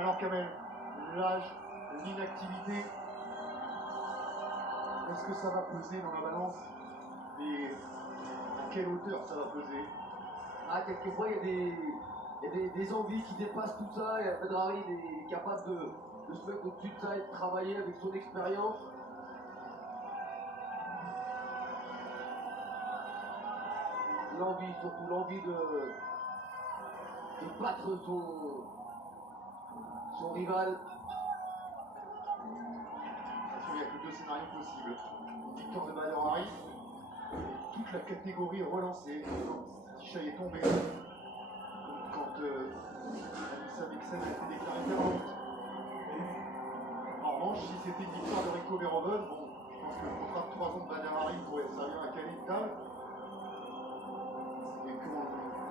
Alors Kamel, l'âge, l'inactivité, est-ce que ça va peser dans la balance et à quelle hauteur ça va peser? Ah, quelquefois il y a des envies qui dépassent tout ça, et Badrari est capable de se mettre au-dessus de ça et de travailler avec son expérience. L'envie, surtout l'envie de battre son rival. Il n'y a que deux scénarios possibles. Une victoire de Badr Hari, toute la catégorie relancée. Tisha est tombé. Quand Anissa Mixen a été déclarée perdante. En revanche, si c'était une victoire de Rico Verhoeven, bon, je pense que le contrat de 3 ans de Badr Hari pourrait servir à caler une table. Et qu'on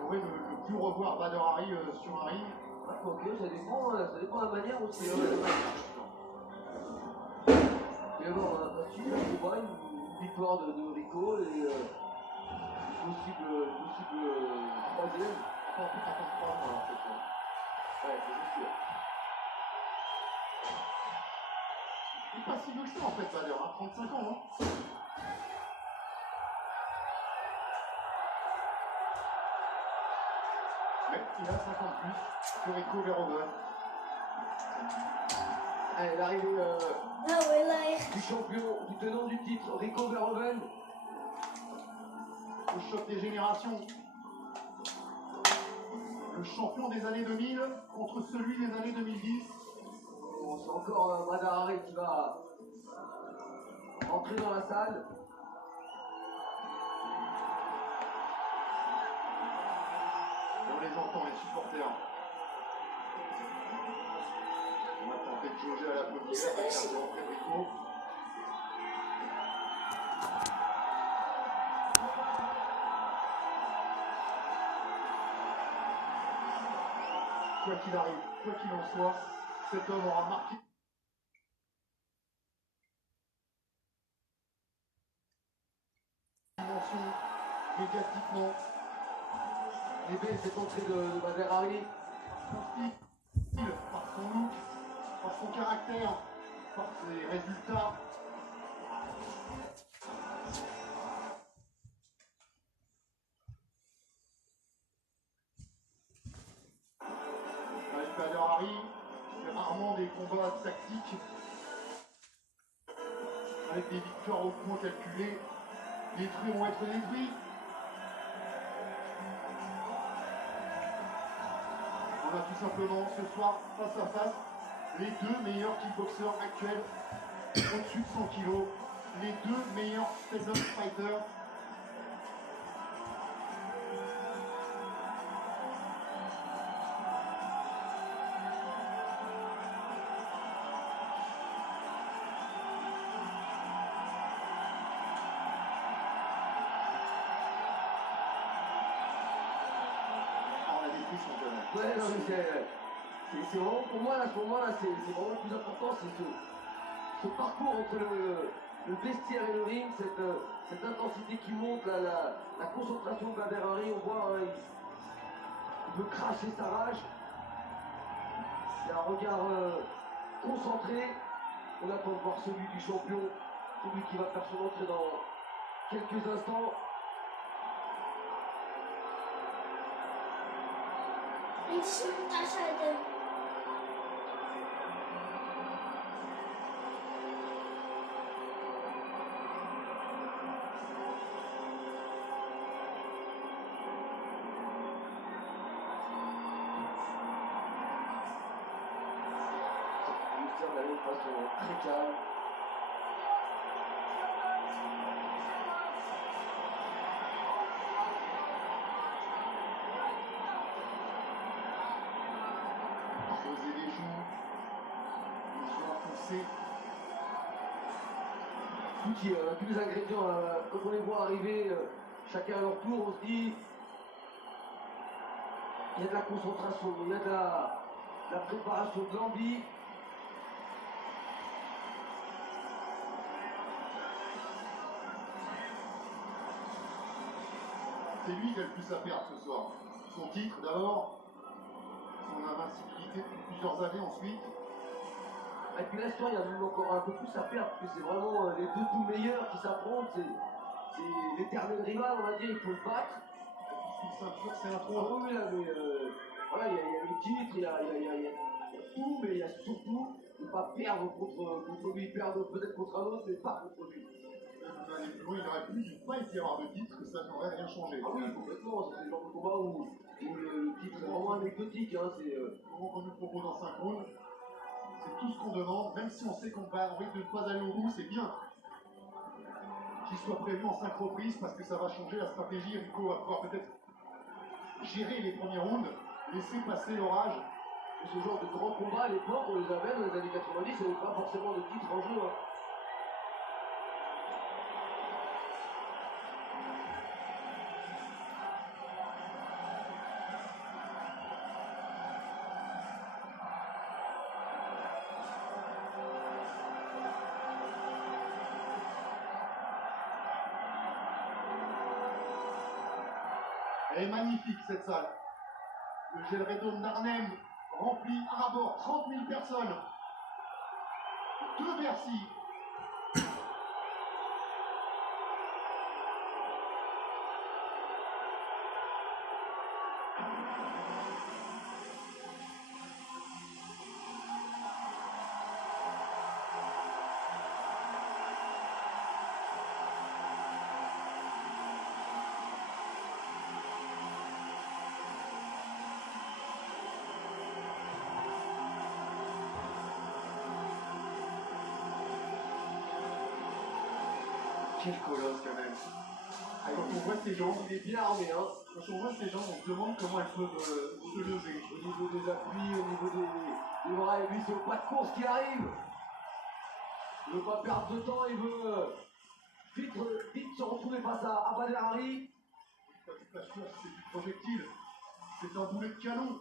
pourrait ne plus revoir Badr Hari sur un ring. Ok, ça dépend de la manière aussi. Il va y avoir un match, une victoire de Rico et une possible troisième. Enfin, en plus, ça compte 3 ans alors cette fois. Ouais, c'est sûr. Il n'est pas si vieux que ça en fait, Badr, hein, 35 ans. Hein. Mais il a 50 plus que Rico Verhoeven. Allez, l'arrivée du champion, du tenant du titre, Rico Verhoeven. Le choc des générations. Le champion des années 2000 contre celui des années 2010. Bon, c'est encore Badr Hari qui va entrer dans la salle. On les entend, les supporters. On va tenter de jauger à l'applaudissement de l'entrée de Rico. Quoi qu'il arrive, quoi qu'il en soit, cet homme aura marqué. Dimension médiatiquement. Et bien cette entrée de Badr Hari. Son style, par son look, par son caractère, par ses résultats. Avec Badr Hari, c'est rarement des combats tactiques, avec des victoires au point calculé. Détruits vont être détruits. On a tout simplement ce soir face à face les deux meilleurs kickboxers actuels au-dessus de 100 kg, les deux meilleurs stand-up fighters. Ouais, non, mais c'est vraiment, pour moi, à ce moment-là, c'est vraiment le plus important, c'est ce parcours entre le vestiaire et le ring, cette intensité qui monte, la concentration de Badr Hari, on voit, hein, il veut cracher sa rage. C'est un regard concentré. On attend de voir celui du champion, celui qui va faire son entrée dans quelques instants. İletişim taşıydı. On a une façon très calme. Poser les joues, les yeux enfoncés. Tous les ingrédients, quand on les voit arriver, chacun à leur tour, on se dit il y a de la concentration, il y a de la préparation, de l'envie. C'est lui qui a le plus à perdre ce soir. Son titre d'abord, son invincibilité depuis plusieurs années ensuite. Et puis là, il y a même encore un peu plus à perdre, parce que c'est vraiment les deux tout meilleurs qui s'affrontent. C'est l'éternel rival, on va dire, il faut le battre. Une ceinture, c'est un Ah trône. oui, là, mais voilà, il y a le titre, il y a tout, mais il y a surtout ne pas perdre contre lui, perdre peut-être contre un autre, mais pas contre lui. Vous allez plus loin, il aurait pu ne pas y avoir de titre, que ça n'aurait rien changé. Ah oui, complètement, c'est le genre de combat où le titre est vraiment anecdotique. Hein, Comment qu'on nous propose en 5 rounds, c'est tout ce qu'on demande, même si on sait qu'on va envie de ne pas aller au bout, c'est bien. Qu'il soit prévu en 5 reprises parce que ça va changer la stratégie. Rico va pouvoir peut-être gérer les premiers rounds, laisser passer l'orage. ce genre de grands combats, à l'époque, on les avait dans les années 90, il n'y avait pas forcément de titre en jeu. Hein. Elle est magnifique cette salle. Le Gelredome d'Arnhem rempli à rabord, 30 000 personnes. De Bercy. Quel colosse quand même. Quand on voit ces gens, Il est bien armé. Hein. quand on voit ces gens, on se demande comment elles peuvent se lever. Au niveau des appuis, au niveau des bras, et lui c'est au pas de course qui arrive. Il ne veut pas perdre de temps, il veut vite se retrouver face à Badr Hari. La course, c'est du projectile. C'est un boulet de canon.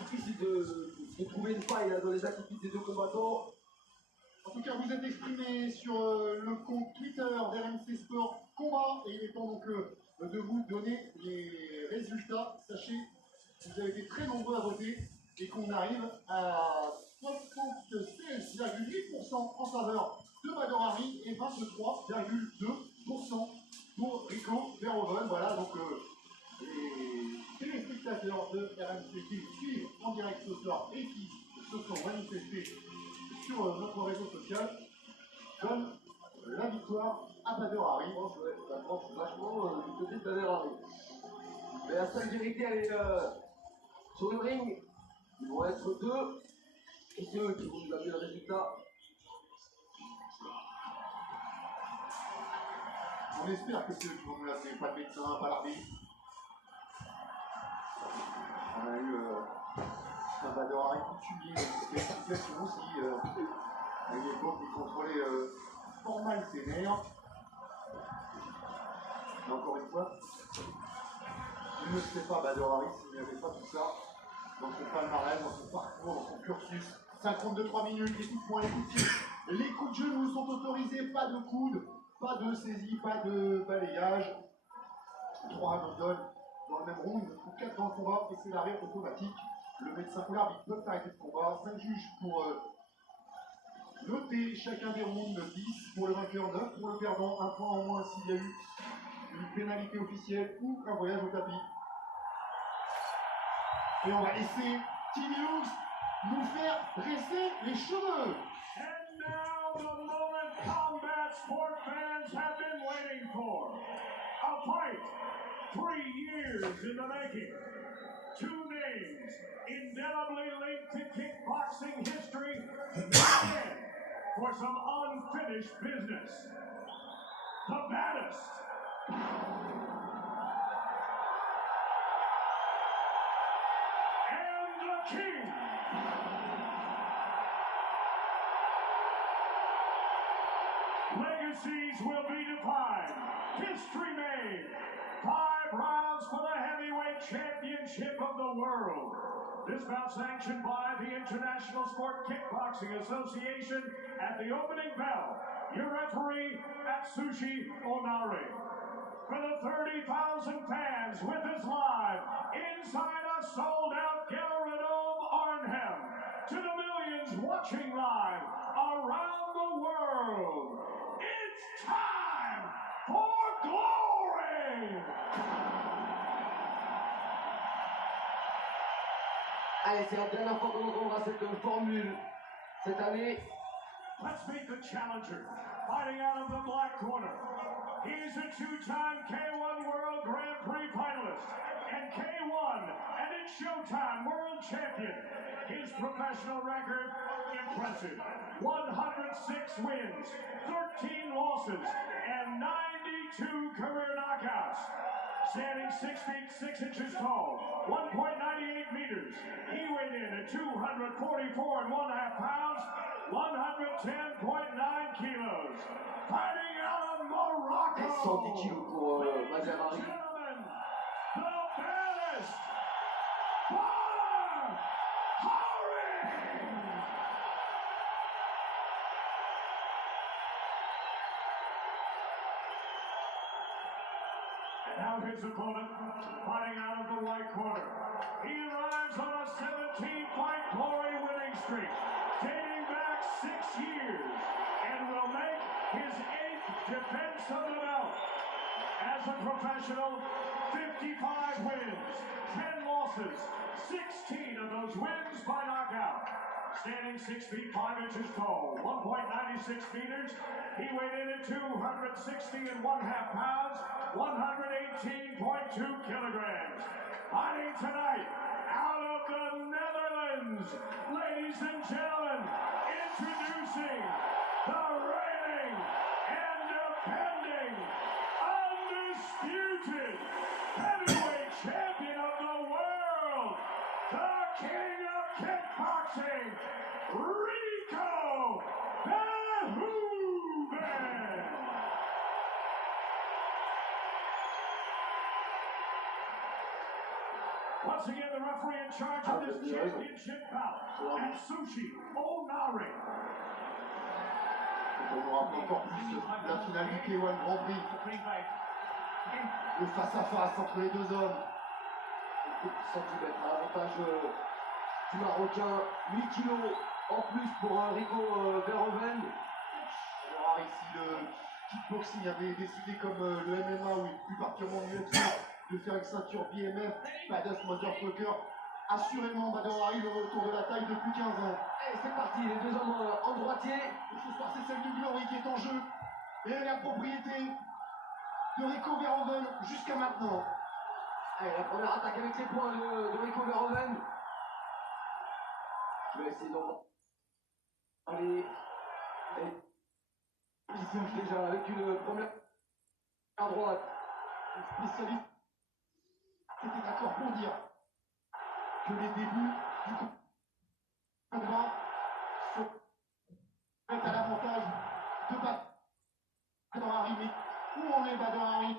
Difficile de trouver une faille là, dans les attitudes des deux combattants. En tout cas, vous êtes exprimé sur le compte Twitter d'RMC Sport Combat et il est temps donc de vous donner les résultats. Sachez que vous avez été très nombreux à voter et qu'on arrive à 76,8% en faveur de Badr Hari et 23,2% pour Rico Verhoeven. Voilà donc les téléspectateurs de RMC qui suivent en direct ce soir et qui se sont manifestés sur notre réseau social donne la victoire à Badr Hari. Ça penche vachement du côté de Badr Hari. Mais la seule vérité, elle est sur le ring. Ils vont être deux. Et c'est eux qui vont nous donner le résultat. On espère que c'est eux qui vont nous l'amener, pas le médecin, pas l'arbitre. On a eu un Badr Hari coutumier, c'était une situation aussi. À une époque, il contrôlait fort mal ses nerfs. Mais encore une fois, il ne serait pas Badr Hari s'il n'y avait pas tout ça dans son palmarès, dans son parcours, dans son cursus. 50 de 3 minutes, les coups de poing, les coups de pied, les coups de genoux sont autorisés, pas de coude, pas de saisie, pas de balayage. 3 abandonnent dans le même round, 4 dans le combat et c'est l'arrêt automatique. Le médecin ou l'arbitre peuvent arrêter le combat. 5 juges pour noter chacun des rounds, 10 pour le vainqueur, 9 pour le perdant, 1 point en moins s'il y a eu une pénalité officielle ou un voyage au tapis. Et on va laisser Tim Hughes nous faire dresser les cheveux. And now the moment combat sport fans have been waiting for. A fight 3 years in the making. 2 names indelibly linked to kickboxing history again for some unfinished business. The baddest. And the king. Legacies will be defined. History made. 5 rounds for the heavyweight championship of the world. This bout sanctioned by the International Sport Kickboxing Association at the opening bell your referee Atsushi Onari. For the 30,000 fans with us live inside a sold-out Gallerodome Arnhem, to the millions watching live around the world, it's time for glory! Allez, c'est la dernière fois qu'on entendra cette formule cette année. Let's meet the challenger, fighting out of the black corner. He's a two-time K1 World Grand Prix finalist and K1 and it's Showtime World Champion. His professional record, impressive. 106 wins, 13 losses, and 92 career knockouts. Standing 6 feet 6 inches tall, 1.98 meters. He weighed in at 244 and 1/2 pounds, 110.9 kilos. Fighting out of Morocco. 110 kilos pour Mazamari. Gentlemen, the baddest, Badr Hari. And now his opponent, fighting out of the white corner. He arrives on a 17-fight glory winning streak, dating back 6 years, and will make his 8th defense of the belt. As a professional, 55 wins, 10 losses, 16 of those wins by knockout. Standing 6 feet 5 inches tall, 1.96 meters. He weighed in at 260 and 1/2 pounds, 118.2 kilograms. Fighting tonight out of the Netherlands, ladies and gentlemen, introducing the reigning and defending undisputed heavyweight champion of the world, the king of kickboxing, Rico Verhoeven. Once again, the referee in charge of this championship bout, Atsushi Onari. On nous rappelle encore plus la finale du K1 Grand Prix. Le face-à-face entre les deux hommes. 10 cm à l'avantage du Marocain. 8 kilos en plus pour Rico Verhoeven. On va voir ici le kickboxing avait décidé comme le MMA ou plus particulièrement l'UFC de faire une ceinture BMF, Badass Motherfucker. Assurément, Badr Hari, le retour de la taille depuis 15 ans. Et c'est parti, les deux hommes en droitier. Et ce soir, c'est celle de Glory qui est en jeu. Et la propriété de Rico Verhoeven jusqu'à maintenant. Allez, la première attaque avec les points de Rico Verhoeven. Je vais essayer d'en... Allez. Il touche déjà avec une première à droite. Le spécialiste était d'accord pour dire que les débuts du combat sont à l'avantage de Badr Hari. Mais où en est Badr Hari?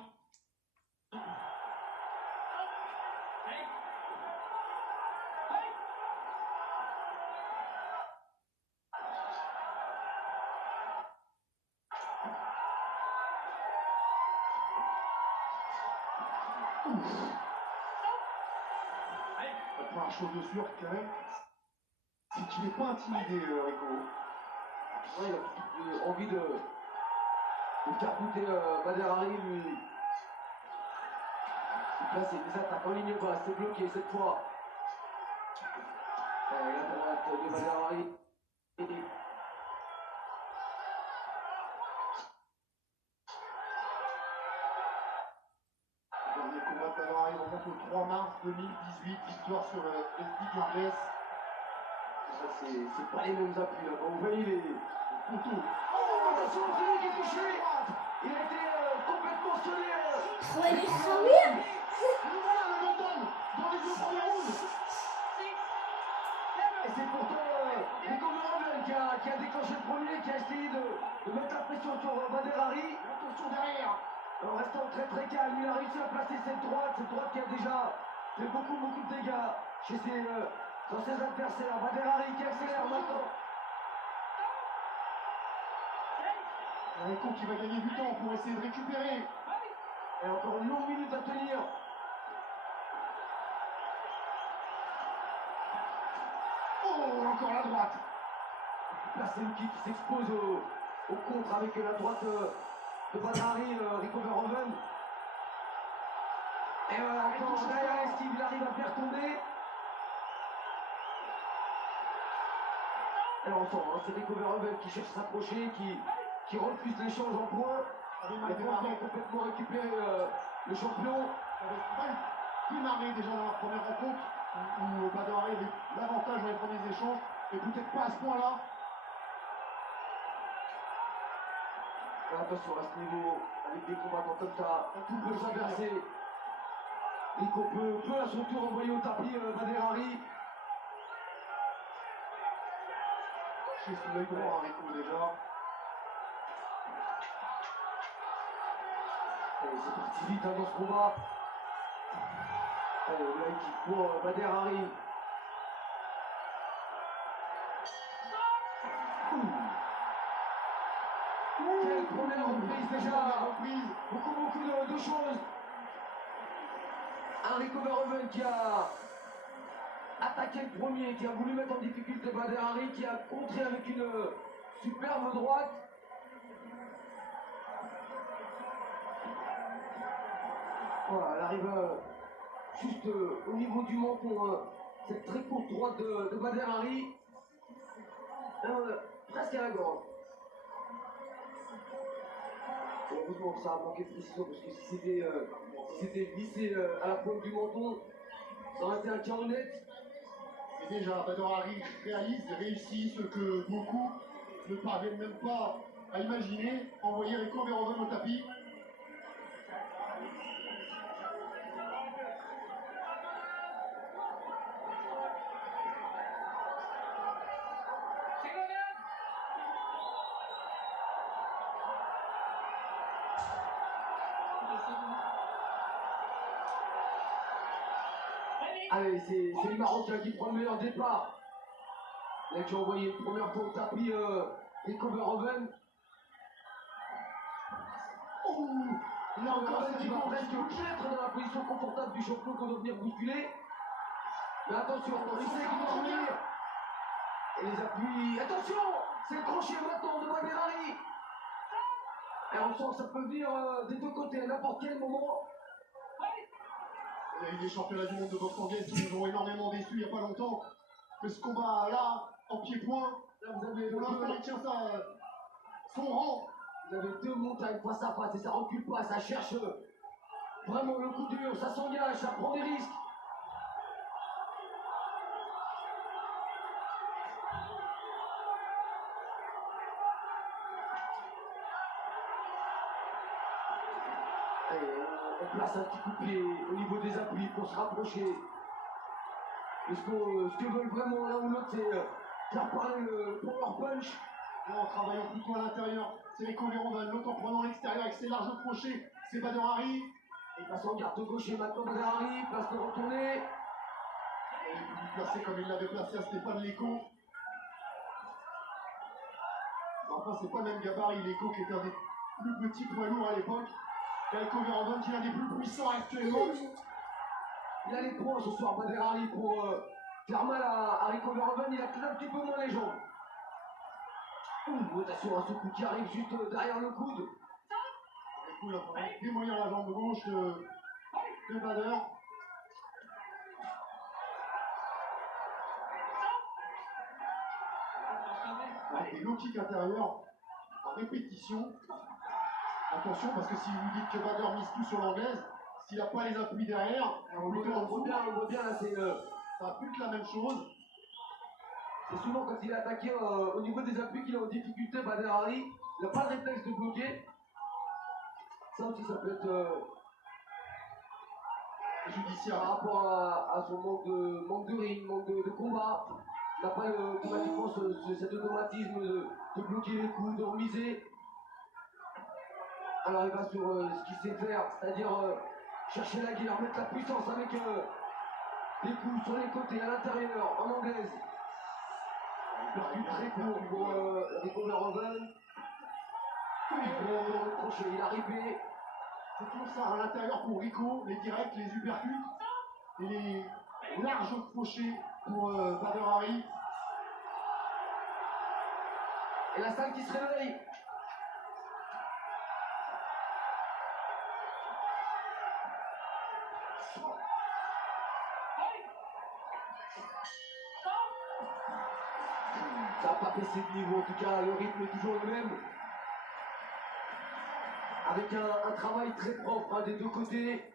La première chose de sûr, quand même, c'est qu'il n'est pas intimidé, Rico. Ouais, il a envie de faire goûter Badr Hari, lui. Là, c'est des attaques en ligne basse, c'est bloqué cette fois. Allez, la droite de Badr Hari. Dernier combat de Badr Hari remonte au 3 mars 2018, victoire sur SD Gardes. Ça, c'est pas les mêmes appuis là. Vous voyez les couteaux. Oh, Attention, c'est lui qui est touché. Il a été complètement sonné. Ouais, mais ça bien. voilà le London dans les deux premiers rounds. Et c'est pourtant Rico Verhoeven qui a déclenché le premier, qui a essayé de mettre la pression sur Badr Hari. Attention derrière. En restant très très calme, il a réussi à placer cette droite qui a déjà fait beaucoup de dégâts dans ses adversaires. Badr Hari qui accélère maintenant. Rico qui va gagner du temps pour essayer de récupérer. Et encore une longue minute à tenir. Oh, encore la droite. Là, c'est une qui s'expose au contre avec la droite de Badrari, Rico Verhoeven. Et voilà, encore derrière Steve, il arrive à faire tomber. Et on sent, hein, c'est Rico Verhoeven qui cherche à s'approcher, qui refuse l'échange en points. Et pour complètement récupérer le champion. Avec mal démarré déjà dans la première rencontre où Badr Hari avait l'avantage dans les premiers échanges, et peut-être pas à ce point-là. Attention à ce niveau, avec des combattants comme ça, tout peut s'inverser. Rico peut à son tour envoyer au tapis Badr Hari. Chez sous l'œil droit, Rico déjà. Allez, c'est parti vite hein, dans ce combat. Allez, le kick pour Badr Hari. Quelle première reprise déjà. Beaucoup de choses. Un Rico Verhoeven qui a attaqué le premier, qui a voulu mettre en difficulté Badr Hari, qui a contré avec une superbe droite. Voilà, elle arrive juste au niveau du menton, cette très courte droite de Badr Hari. Presque à la gorge. Heureusement que ça a manqué de précision parce que si c'était glissé à la pointe du menton, ça aurait été un tir honnête. Et déjà, Badr Hari réussit ce que beaucoup ne parviennent même pas à imaginer, envoyer Rico Verhoeven au tapis. Allez, c'est le Marocain qui prend le meilleur départ. Il a déjà envoyé une première fois au tapis Rico Verhoeven. Oh, là encore, c'est Qui va Rico presque qui être dans la position confortable du champion qu'on doit venir bousculer. Mais attention, il sait qu'il va revenir. Et les appuis. Attention, c'est le crochet maintenant de Badr Hari. Et on sent que ça peut venir des deux côtés à n'importe quel moment. Il y a eu des championnats du monde de boxe anglaise qui nous ont énormément déçus il n'y a pas longtemps. Mais ce combat-là, en pied-point, Là, vous avez pour l'instant, il tient ça son rang. Vous avez deux montagnes face à face et ça recule pas, ça cherche vraiment le coup dur, ça s'engage, ça prend des risques. Allez, on place un petit coup de pied au niveau des appuis pour se rapprocher. Et ce que veulent vraiment l'un ou l'autre, c'est faire parler le power punch. Là, en travaillant plutôt à l'intérieur, c'est Rico Verhoeven. L'autre en prenant l'extérieur avec ses larges crochets, c'est Badr Hari. Il passe en garde gauche et maintenant Badr Hari, place de retourner. Il est plus placé comme il l'avait placé à Stéphane Lecco. Enfin, c'est pas le même gabarit, Lecco qui était un des plus petits poids lourds à l'époque. Et Rico Verhoeven qui est l'un des plus puissants actuellement. Il a les points ce soir, Badr Hari, pour faire mal à Rico Verhoeven. Il a peut-être un petit peu moins les jambes. Attention à ce coup qui arrive juste derrière le coude. Du coup, il a vraiment démolir la jambe gauche de Badr. Avec des low kicks intérieurs en répétition. Attention, parce que si vous dites que Badr mise tout sur l'anglaise, s'il n'a pas les appuis derrière, On voit bien, là, ça va plus que la même chose. c'est souvent quand il est attaqué au niveau des appuis qu'il est en difficulté, Badr Hari. Il n'a pas de réflexe de bloquer. Ça aussi, ça peut être Judiciaire. par rapport à son manque de ring, manque de combat. Il n'a pas automatiquement cet automatisme de bloquer les coups, de remiser. Alors il va sur ce qu'il sait faire, c'est-à-dire chercher la guerre, mettre la puissance avec des coups sur les côtés, à l'intérieur, en anglaise. Percute très court pour Rico Verhoeven. le crochet, il est arrivé. C'est toujours ça à l'intérieur pour Rico, les directs, les uppercuts et les larges crochets pour Bader Hari. Et la salle qui se réveille. Ça n'a pas baissé de niveau, en tout cas le rythme est toujours le même. Avec un travail très propre des deux côtés.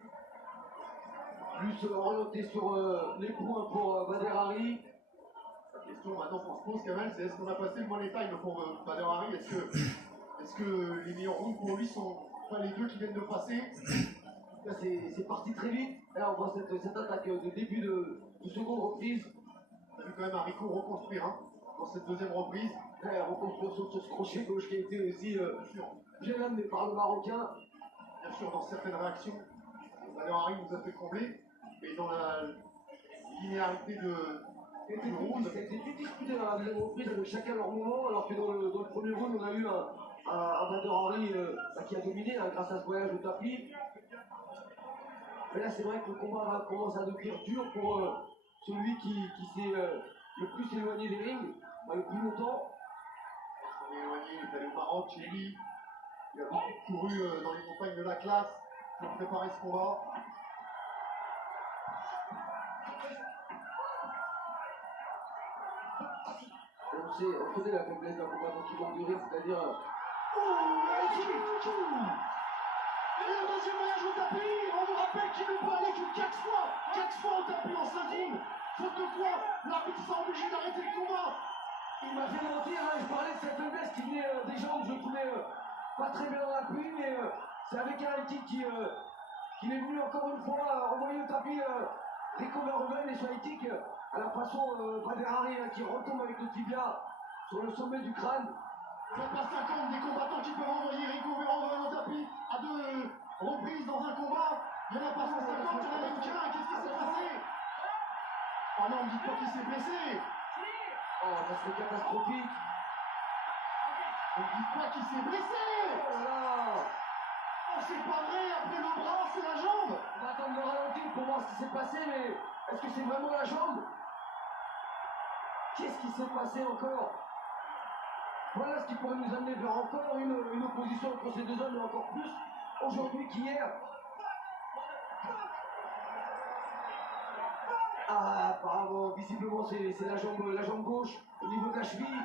Plus orienté sur les points pour Bader Hari. La question maintenant qu'on se pose, Kamel, c'est est-ce qu'on a passé le money time pour Bader Hari? Est-ce que les meilleurs rounds pour lui sont pas les deux qui viennent de passer? Là, c'est parti très vite. Là, on voit cette attaque de début de seconde reprise. On a vu quand même un Rico reconstruire dans cette deuxième reprise. Ouais, reconstruire sur ce crochet gauche qui a été aussi bien amené par le Marocain. Bien sûr, dans certaines réactions, Bader Hari nous a fait trembler, mais dans la linéarité de du round, Ça a été plus disputé dans la deuxième reprise avec chacun leur moment, alors que dans le premier round, on a eu un Bader Hari qui a dominé grâce à ce voyage au tapis. Mais là, c'est vrai que le combat commence à devenir dur pour celui qui s'est le plus éloigné des rings, le plus longtemps. on est éloigné, il est allé au Maroc chez lui. Il a beaucoup couru dans les montagnes de la classe pour préparer ce combat. On connaît la faiblesse d'un combattant qui manque de rythme, c'est-à-dire. Oh, et le deuxième voyage au tapis, on vous rappelle qu'il ne peut aller que 4 fois au tapis en 5 rounds. Faute de quoi, l'arbitre sera obligé d'arrêter le combat. Il m'a fait mentir, je parlais de cette faiblesse qui venait des jambes, je le trouvais pas très bien dans l'appui, mais c'est avec un kick qu'il est venu encore une fois envoyer au tapis Rico Verhoeven et son high kick à la façon Bader Hari qui retombe avec le tibia sur le sommet du crâne. Il n'y a pas 50 des combattants qui peuvent envoyer Rico Verhoeven au tapis à 2 reprises dans un combat. Il n'y en a pas 150, il y en a même qu'un. Qu'est-ce qui s'est passé? Oh non, me dites pas qu'il s'est blessé. Oh, ça serait catastrophique. Ne me dites pas qu'il s'est blessé. Oh là là. Oh, c'est pas vrai, après le bras, c'est la jambe. On va attendre le ralenti pour voir ce qui s'est passé, mais est-ce que c'est vraiment la jambe? Qu'est-ce qui s'est passé encore? Voilà ce qui pourrait nous amener vers encore une opposition entre ces deux hommes, et encore plus aujourd'hui qu'hier. Ah, apparemment, visiblement, c'est la jambe gauche au niveau de la cheville.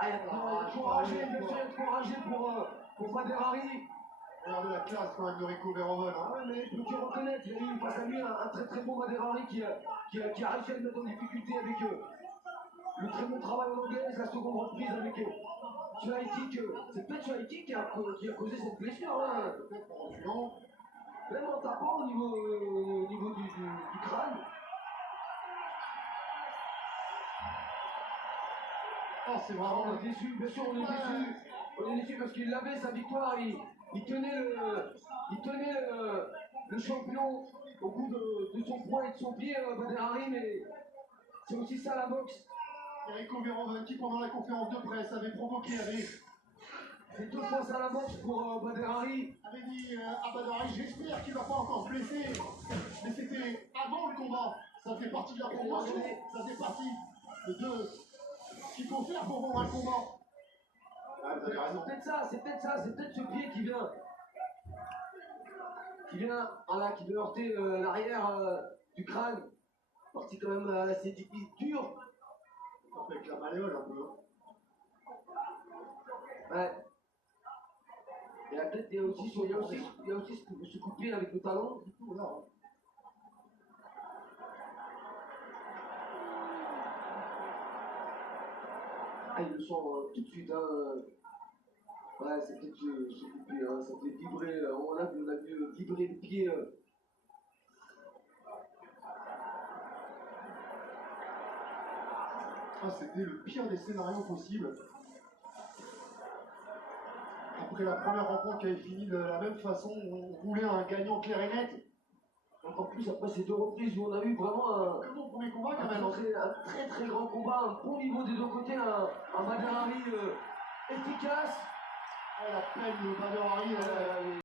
Ah, il y a trop enragé, bien sûr, il y a trop enragé pour Bader Hari. Regardez la classe quand même de Rico Verhoeven. Ah ouais, mais faut-il reconnaître, il y a eu face à lui un très très bon Bader Hari qui a réussi à le mettre en difficulté avec le très bon travail en anglaise, la seconde reprise avec ce high kick. C'est peut-être ce high kick qui a causé cette blessure. Hein. Peut-être en reculant. Même en tapant au niveau du crâne. Oh, c'est vraiment On est déçu, bien sûr, on est déçu. On est déçu parce qu'il avait sa victoire, il tenait le champion au bout de son poing et de son pied, Bader Hari, mais c'est aussi ça la boxe. Rico Verhoeven qui pendant la conférence de presse avait provoqué, C'est 2 fois ça la boxe pour Bader Hari. avait dit à Bader Hari, j'espère qu'il va pas encore se blesser. Mais c'était avant le combat. Ça fait partie de la promotion. Ça fait partie de ce qu'il faut faire pour vendre un combat. Ah, vous avez raison. C'est peut-être ce pied qui vient heurter l'arrière du crâne. Partie quand même assez dure. Ça fait avec la malléole un peu. Ouais. Il y a aussi ce coup de pied avec le talon. Du tout, là. Ah, il le sent tout de suite. Ouais, c'est peut-être ce coup de pied. Ça fait vibrer. On a vu vibrer le pied. Ah, c'était le pire des scénarios possibles. Après la première rencontre qui avait fini de la même façon, on voulait un gagnant clair et net. Encore plus après ces 2 reprises où on a eu vraiment Comme mon premier combat, quand un même. très très grand combat, un bon niveau des deux côtés, un Bader Hari efficace. À la peine le Badr Hari.